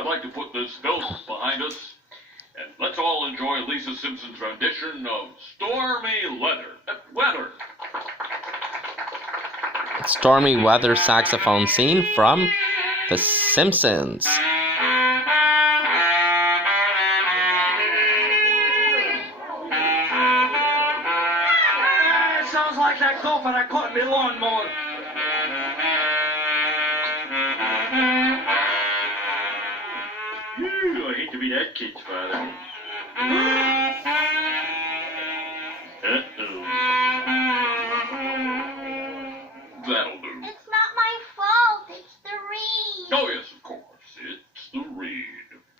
I'd like to put this filth behind us, and let's all enjoy Lisa Simpson's rendition of Stormy Weather. Stormy weather saxophone scene from The Simpsons. Sounds like that gopher I caught me lawnmower. I hate to be that kid's father.